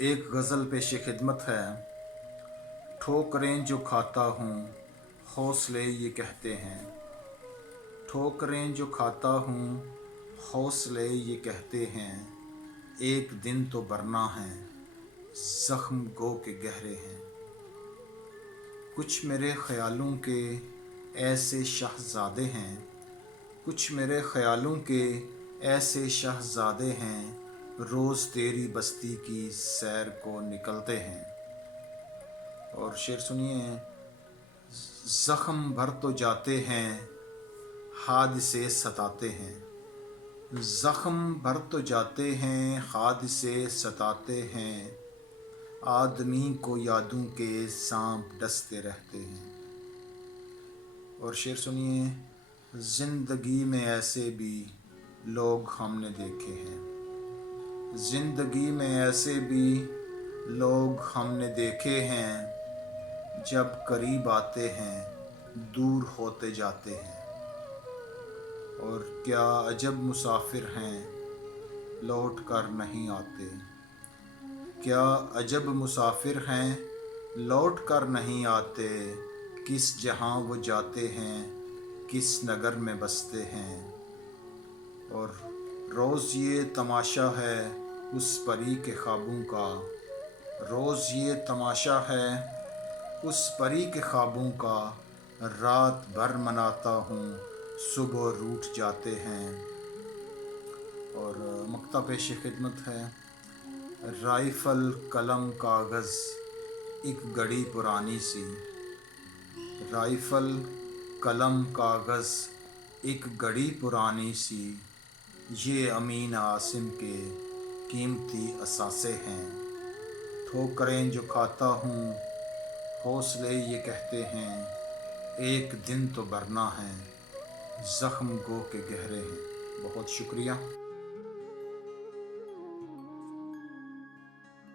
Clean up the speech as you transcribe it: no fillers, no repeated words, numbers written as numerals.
एक गज़ल पेश खिदमत है। ठोकरें जो खाता हूँ हौसले ये कहते हैं, ठोकरें जो खाता हूँ हौसले ये कहते हैं, एक दिन तो बरना है ज़ख्म गो के गहरे हैं। कुछ मेरे ख़यालों के ऐसे शहज़ादे हैं, कुछ मेरे ख़यालों के ऐसे शहज़ादे हैं, रोज़ तेरी बस्ती की सैर को निकलते हैं। और शेर सुनिए। ज़ख्म भर तो जाते हैं हादसे सताते हैं, ज़ख्म भर तो जाते हैं हादसे सताते हैं, आदमी को यादों के सांप डसते रहते हैं। और शेर सुनिए। ज़िंदगी में ऐसे भी लोग हमने देखे हैं, ज़िंदगी में ऐसे भी लोग हमने देखे हैं, जब करीब आते हैं दूर होते जाते हैं। और क्या अजब मुसाफिर हैं लौट कर नहीं आते, क्या अजब मुसाफिर हैं लौट कर नहीं आते, किस जहां वो जाते हैं किस नगर में बसते हैं। और रोज़ ये तमाशा है उस परी के ख्वाबों का, रोज़ ये तमाशा है उस परी के ख्वाबों का, रात भर मनाता हूँ सुबह रूठ जाते हैं। और मक्ता पेश खिदमत है। राइफ़ल कलम कागज़ एक घड़ी पुरानी सी, राइफ़ल कलम कागज़ एक घड़ी पुरानी सी, ये अमीन आसिम के कीमती असासे हैं। ठोकरें जो खाता हूँ हौसले ये कहते हैं, एक दिन तो बरना है ज़ख्म गो के गहरे हैं। बहुत शुक्रिया।